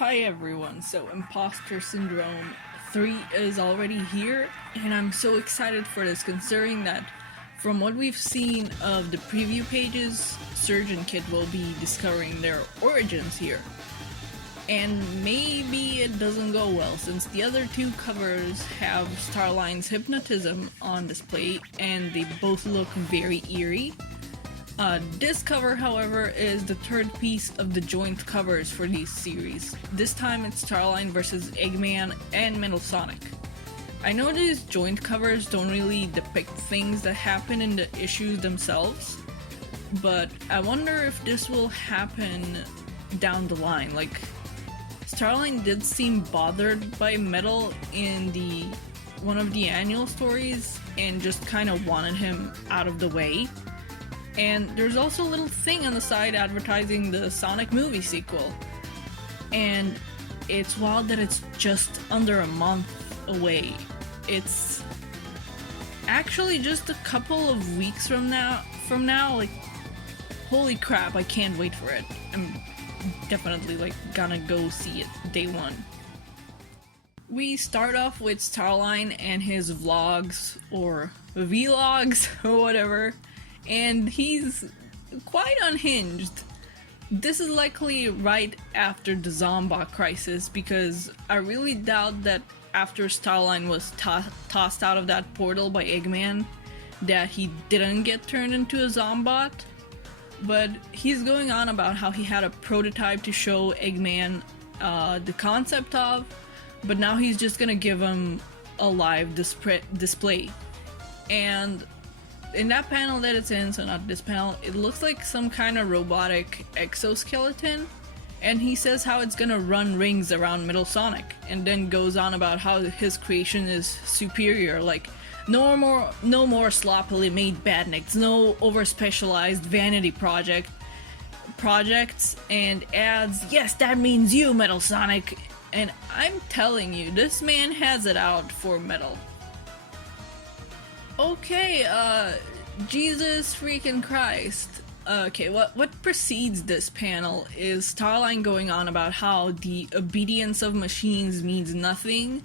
Hi everyone, so Imposter Syndrome 3 is already here, and I'm so excited for this considering that from what we've seen of the preview pages, Surge and Kit will be discovering their origins here. And maybe it doesn't go well since the other two covers have Starline's hypnotism on display and they both look very eerie. This cover, however, is the third piece of the joint covers for these series. This time it's Starline versus Eggman and Metal Sonic. I know these joint covers don't really depict things that happen in the issues themselves, but I wonder if this will happen down the line. Like, Starline did seem bothered by Metal in one of the annual stories and just kind of wanted him out of the way. And there's also a little thing on the side advertising the Sonic movie sequel. And it's wild that it's just under a month away. It's actually just a couple of weeks from now, like, holy crap, I can't wait for it. I'm definitely gonna go see it day one. We start off with Starline and his vlogs or vlogs or whatever. And he's quite unhinged. This is likely right after the Zombot crisis because I really doubt that after Starline was tossed out of that portal by Eggman that he didn't get turned into a Zombot. But he's going on about how he had a prototype to show Eggman the concept of, but now he's just gonna give him a live display. And in that panel that it's in, so not this panel, it looks like some kind of robotic exoskeleton, and he says how it's gonna run rings around Metal Sonic, and then goes on about how his creation is superior, like no more sloppily made badniks, no over-specialized vanity projects, and adds, yes, that means you, Metal Sonic. And I'm telling you, this man has it out for Metal. Okay, Jesus freaking Christ. Okay, what precedes this panel is Starline going on about how the obedience of machines means nothing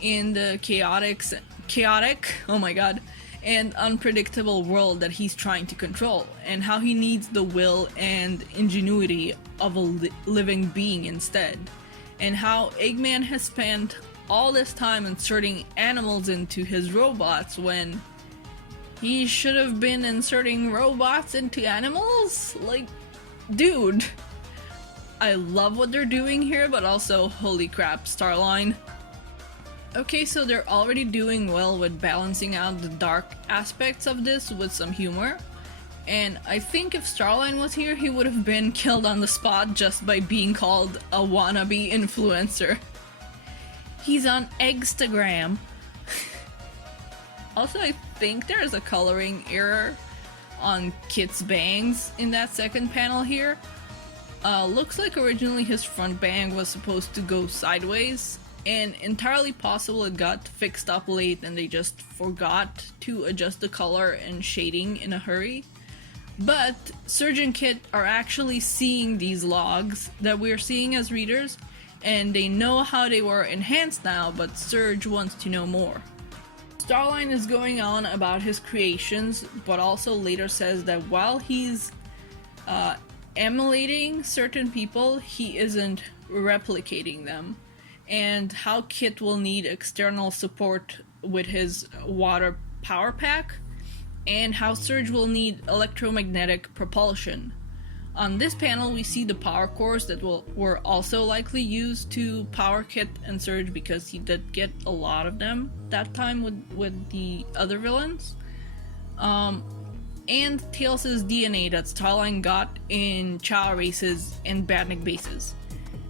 in the chaotic, oh my god, and unpredictable world that he's trying to control, and how he needs the will and ingenuity of a living being instead, and how Eggman has spent all this time inserting animals into his robots when he should have been inserting robots into animals? Like, dude. I love what they're doing here, but also, holy crap, Starline. Okay, so they're already doing well with balancing out the dark aspects of this with some humor. And I think if Starline was here, he would have been killed on the spot just by being called a wannabe influencer. He's on Eggstagram. Also, I think there's a coloring error on Kit's bangs in that second panel here. Looks like originally his front bang was supposed to go sideways, and entirely possible it got fixed up late and they just forgot to adjust the color and shading in a hurry. But Surge and Kit are actually seeing these logs that we're seeing as readers, and they know how they were enhanced now, but Surge wants to know more. Starline is going on about his creations, but also later says that while he's emulating certain people, he isn't replicating them, and how Kit will need external support with his water power pack, and how Surge will need electromagnetic propulsion. On this panel, we see the power cores that were also likely used to power Kit and Surge because he did get a lot of them that time with the other villains. And Tails' DNA that Starline got in Chow races and Badnik bases.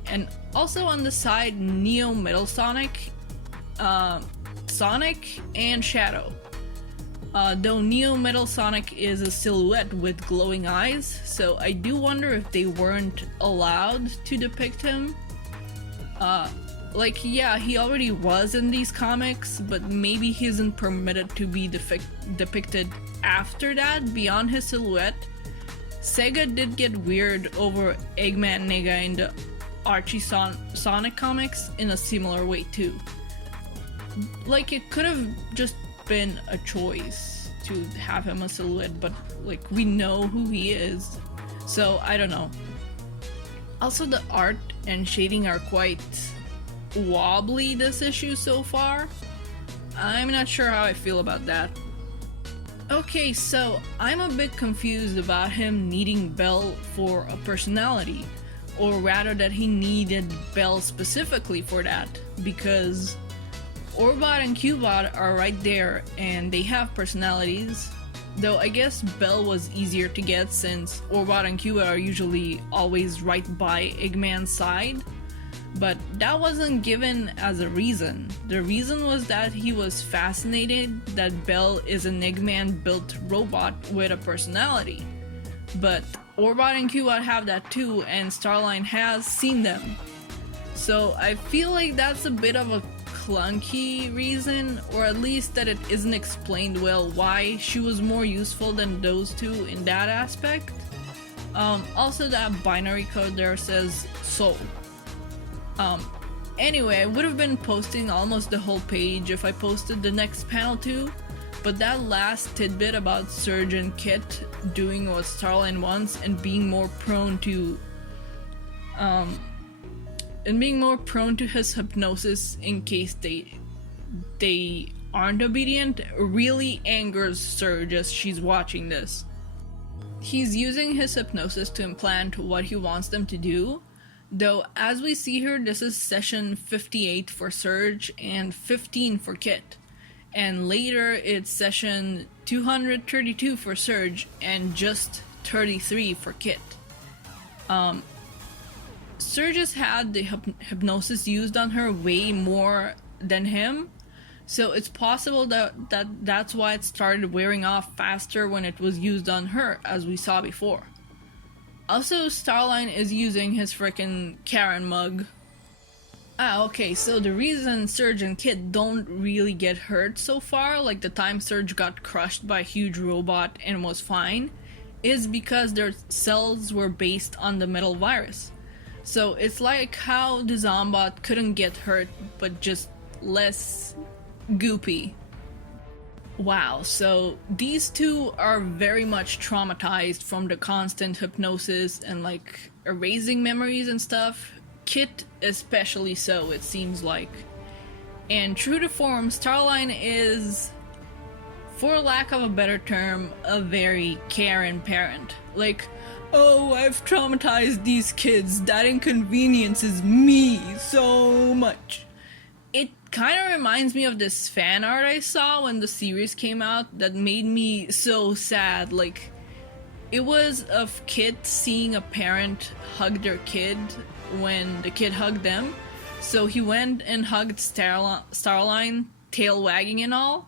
And also on the side, Neo Metal Sonic, Sonic, and Shadow. Though Neo Metal Sonic is a silhouette with glowing eyes, so I do wonder if they weren't allowed to depict him. Yeah, he already was in these comics, but maybe he isn't permitted to be depicted after that, beyond his silhouette. Sega did get weird over Eggman Nega in the Sonic comics in a similar way too. Like, it could have just been a choice to have him a silhouette, but like, we know who he is, so I don't know. Also, the art and shading are quite wobbly this issue so far. I'm not sure how I feel about that. Okay, so I'm a bit confused about him needing Belle for a personality, or rather that he needed Belle specifically for that, because Orbot and Cubot are right there and they have personalities, though I guess Belle was easier to get since Orbot and Cubot are usually always right by Eggman's side, but that wasn't given as a reason. The reason was that he was fascinated that Belle is an Eggman built robot with a personality, but Orbot and Cubot have that too, and Starline has seen them. So I feel like that's a bit of a clunky reason, or at least that it isn't explained well why she was more useful than those two in that aspect. Also, that binary code there says soul. Anyway, I would have been posting almost the whole page if I posted the next panel too, but that last tidbit about Surge and Kit doing what Starline wants and being more prone to his hypnosis in case they aren't obedient really angers Surge as she's watching this. He's using his hypnosis to implant what he wants them to do, though as we see here, this is session 58 for Surge and 15 for Kit, and later it's session 232 for Surge and just 33 for Kit. Surge has had the hypnosis used on her way more than him, so it's possible that's why it started wearing off faster when it was used on her, as we saw before. Also, Starline is using his frickin' Karen mug. Okay, so the reason Surge and Kit don't really get hurt so far, like the time Surge got crushed by a huge robot and was fine, is because their cells were based on the metal virus. So it's like how the Zombot couldn't get hurt, but just less goopy. Wow, so these two are very much traumatized from the constant hypnosis and like erasing memories and stuff. Kit especially so, it seems like. And true to form, Starline is, for lack of a better term, a very caring parent. Like, oh, I've traumatized these kids, that inconveniences me so much. It kind of reminds me of this fan art I saw when the series came out that made me so sad. Like, it was of Kit seeing a parent hug their kid when the kid hugged them. So he went and hugged Starline, tail wagging and all.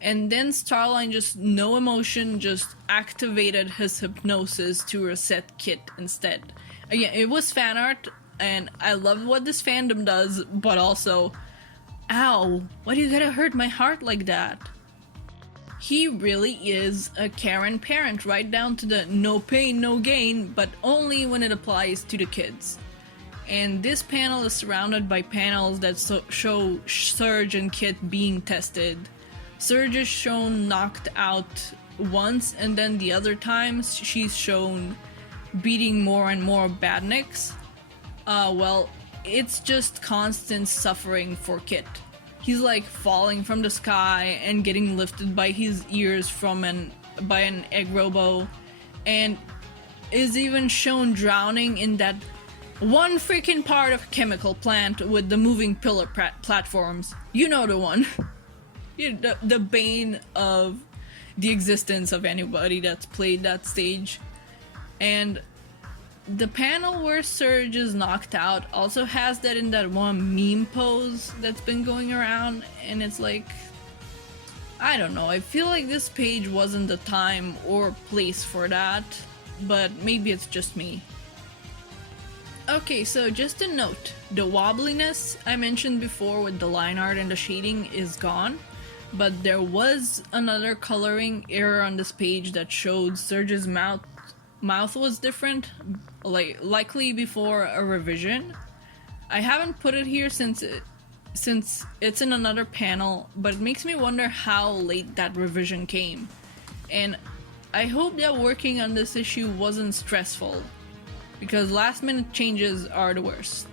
And then Starline, just no emotion, just activated his hypnosis to reset Kit instead. Again, it was fan art, and I love what this fandom does, but also, ow, why do you gotta hurt my heart like that? He really is a Karen parent, right down to the no pain, no gain, but only when it applies to the kids. And this panel is surrounded by panels that show Surge and Kit being tested. Surge is shown knocked out once, and then the other times she's shown beating more and more badniks. Well, it's just constant suffering for Kit. He's like falling from the sky and getting lifted by his ears by an egg robo, and is even shown drowning in that one freaking part of a chemical plant with the moving pillar platforms. You know the one. The bane of the existence of anybody that's played that stage. And the panel where Surge is knocked out also has that in that one meme pose that's been going around, and it's like, I don't know, I feel like this page wasn't the time or place for that, but maybe it's just me. Okay, so just a note, the wobbliness I mentioned before with the line art and the shading is gone. But there was another coloring error on this page that showed Surge's mouth was different, likely before a revision. I haven't put it here since it's in another panel, but it makes me wonder how late that revision came. And I hope that working on this issue wasn't stressful, because last minute changes are the worst.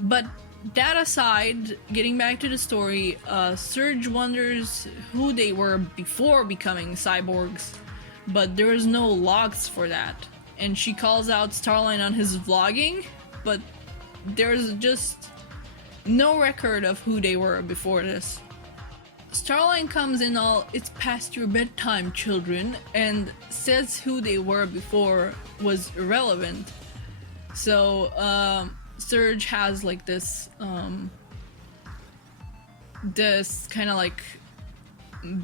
But that aside, getting back to the story, Surge wonders who they were before becoming cyborgs, but there is no logs for that. And she calls out Starline on his vlogging, but there's just no record of who they were before this. Starline comes in all, "It's past your bedtime, children," and says who they were before was irrelevant. So, Surge has like this kind of like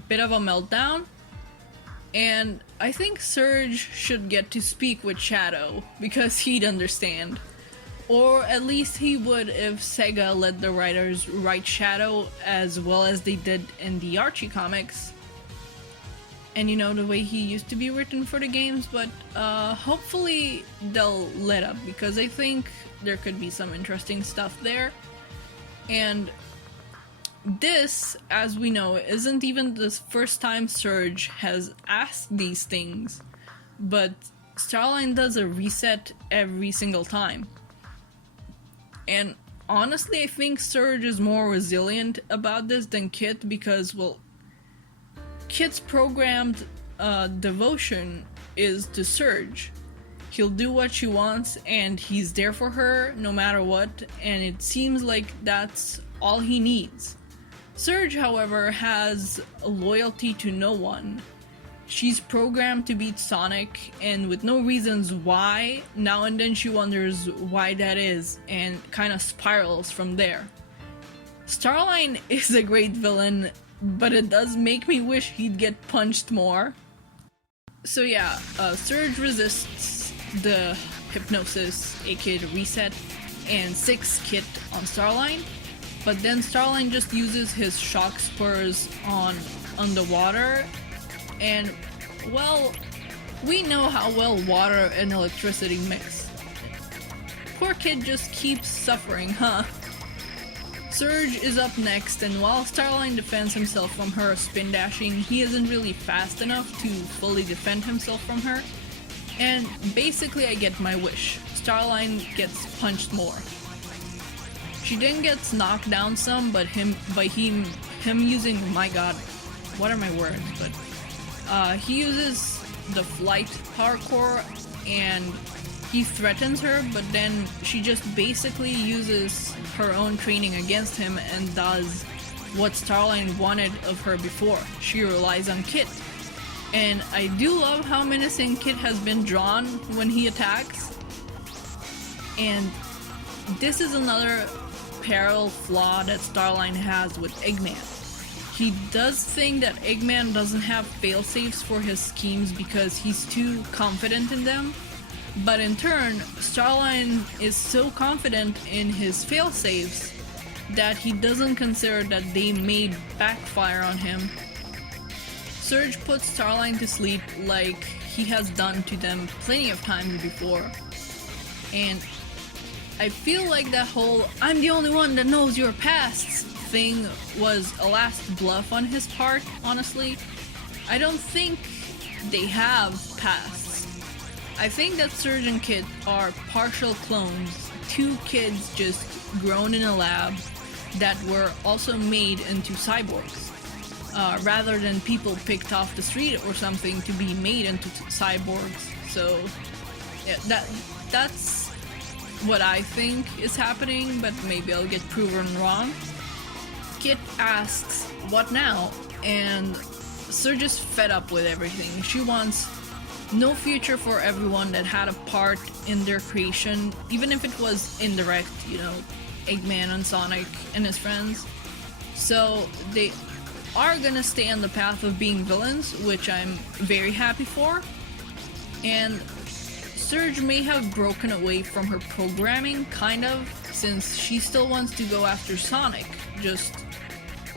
bit of a meltdown, and I think Surge should get to speak with Shadow because he'd understand, or at least he would if Sega let the writers write Shadow as well as they did in the Archie comics, and you know, the way he used to be written for the games. But hopefully they'll let up, because I think there could be some interesting stuff there. And this, as we know, isn't even the first time Surge has asked these things, but Starline does a reset every single time. And honestly, I think Surge is more resilient about this than Kit, because, well, Kit's programmed devotion is to Surge. He'll do what she wants, and he's there for her no matter what, and it seems like that's all he needs. Surge, however, has a loyalty to no one. She's programmed to beat Sonic, and with no reasons why. Now and then she wonders why that is, and kind of spirals from there. Starline is a great villain, but it does make me wish he'd get punched more. So yeah, Surge resists the hypnosis, aka the reset, and 6 Kit on Starline, but then Starline just uses his shock spurs on underwater, and, well, we know how well water and electricity mix. Poor Kid just keeps suffering, huh? Surge is up next, and while Starline defends himself from her spin dashing, he isn't really fast enough to fully defend himself from her. And basically I get my wish. Starline gets punched more. She then gets knocked down some, but him using, my god, what are my words, but he uses the flight parkour and he threatens her, but then she just basically uses her own training against him and does what Starline wanted of her before. She relies on Kit. And I do love how menacing Kit has been drawn when he attacks. And this is another parallel flaw that Starline has with Eggman. He does think that Eggman doesn't have failsafes for his schemes because he's too confident in them. But in turn, Starline is so confident in his failsafes that he doesn't consider that they may backfire on him. Surge puts Starline to sleep like he has done to them plenty of times before. And I feel like that whole "I'm the only one that knows your pasts" thing was a last bluff on his part, honestly. I don't think they have pasts. I think that Surge and Kit are partial clones, 2 kids just grown in a lab that were also made into cyborgs. Rather than people picked off the street or something to be made into cyborgs. So yeah, that's what I think is happening, but maybe I'll get proven wrong. Kit asks, "What now?" and Surge is fed up with everything. She wants no future for everyone that had a part in their creation, even if it was indirect, you know, Eggman and Sonic and his friends. So they are gonna stay on the path of being villains, which I'm very happy for. And Surge may have broken away from her programming, kind of, since she still wants to go after Sonic, just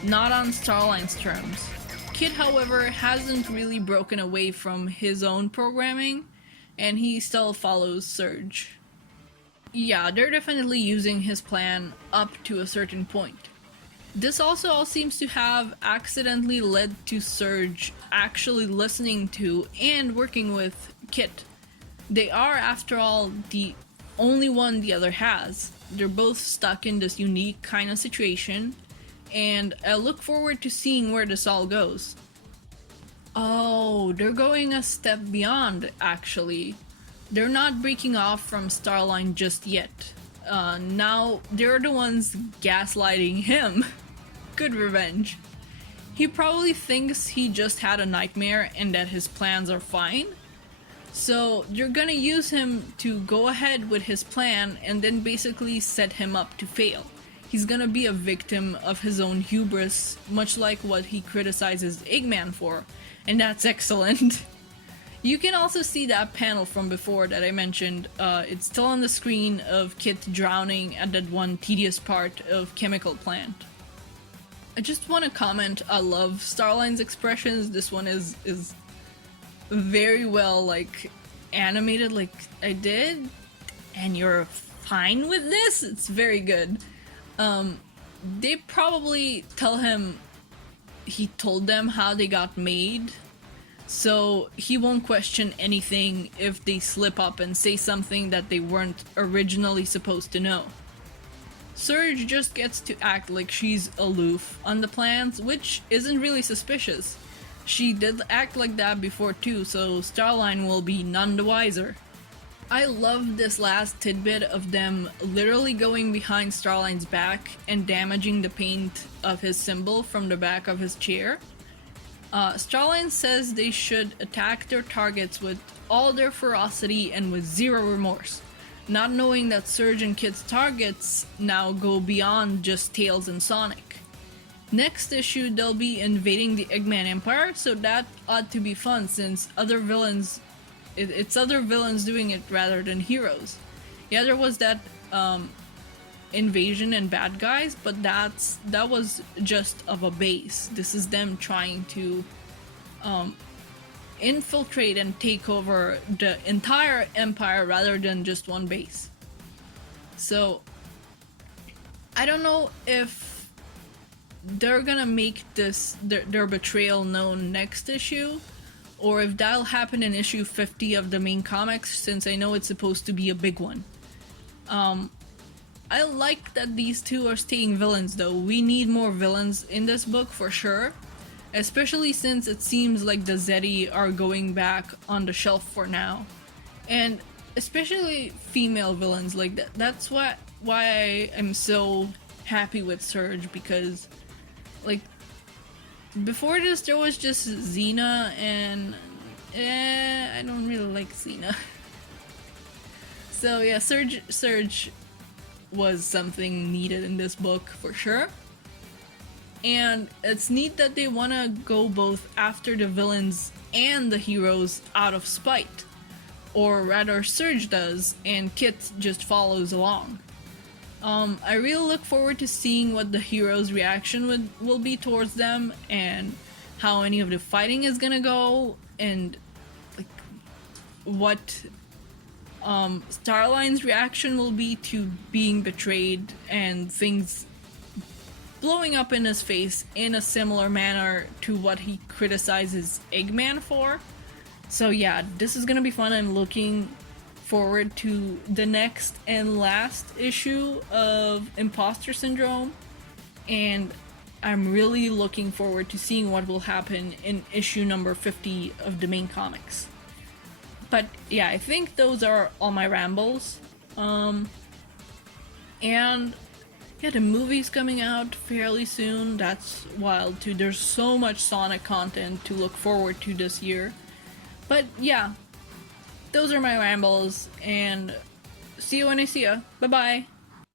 not on Starline's terms. Kid, however, hasn't really broken away from his own programming, and he still follows Surge. Yeah, they're definitely using his plan up to a certain point. This also all seems to have accidentally led to Surge actually listening to and working with Kit. They are, after all, the only one the other has. They're both stuck in this unique kind of situation, and I look forward to seeing where this all goes. Oh, they're going a step beyond, actually. They're not breaking off from Starline just yet. Now they're the ones gaslighting him. Good revenge. He probably thinks he just had a nightmare and that his plans are fine. So you're gonna use him to go ahead with his plan and then basically set him up to fail. He's gonna be a victim of his own hubris, much like what he criticizes Eggman for, and that's excellent. You can also see that panel from before that I mentioned. It's still on the screen of Kit drowning at that one tedious part of chemical plant. I just want to comment, I love Starline's expressions. This one is very well like animated, like I did, and you're fine with this. It's very good. They probably tell him he told them how they got made, so he won't question anything if they slip up and say something that they weren't originally supposed to know. Surge just gets to act like she's aloof on the plans, which isn't really suspicious. She did act like that before too, so Starline will be none the wiser. I love this last tidbit of them literally going behind Starline's back and damaging the paint of his symbol from the back of his chair. Starline says they should attack their targets with all their ferocity and with zero remorse, not knowing that Surge and Kit's targets now go beyond just Tails and Sonic. Next issue, they'll be invading the Eggman Empire, so that ought to be fun since it's other villains doing it rather than heroes. Yeah, there was that invasion and bad guys, but that was just of a base. This is them trying to infiltrate and take over the entire empire rather than just one base. So I don't know if they're gonna make this their betrayal known next issue, or if that'll happen in issue 50 of the main comics, since I know it's supposed to be a big one. I like that these two are staying villains though. We need more villains in this book for sure, especially since it seems like the Zeti are going back on the shelf for now. And especially female villains, like that. That's why I am so happy with Surge, because like before this there was just Xena, and I don't really like Xena. So yeah, Surge was something needed in this book for sure. And it's neat that they want to go both after the villains and the heroes out of spite. Or rather, Surge does, and Kit just follows along. I really look forward to seeing what the heroes' reaction will be towards them, and how any of the fighting is gonna go, and like what Starline's reaction will be to being betrayed and things blowing up in his face in a similar manner to what he criticizes Eggman for. So yeah, this is gonna be fun. I'm looking forward to the next and last issue of Imposter Syndrome, and I'm really looking forward to seeing what will happen in issue number 50 of the main comics. But yeah, I think those are all my rambles. And yeah, the movie's coming out fairly soon. That's wild too. There's so much Sonic content to look forward to this year. But yeah, those are my rambles, and see you when I see ya. Bye bye.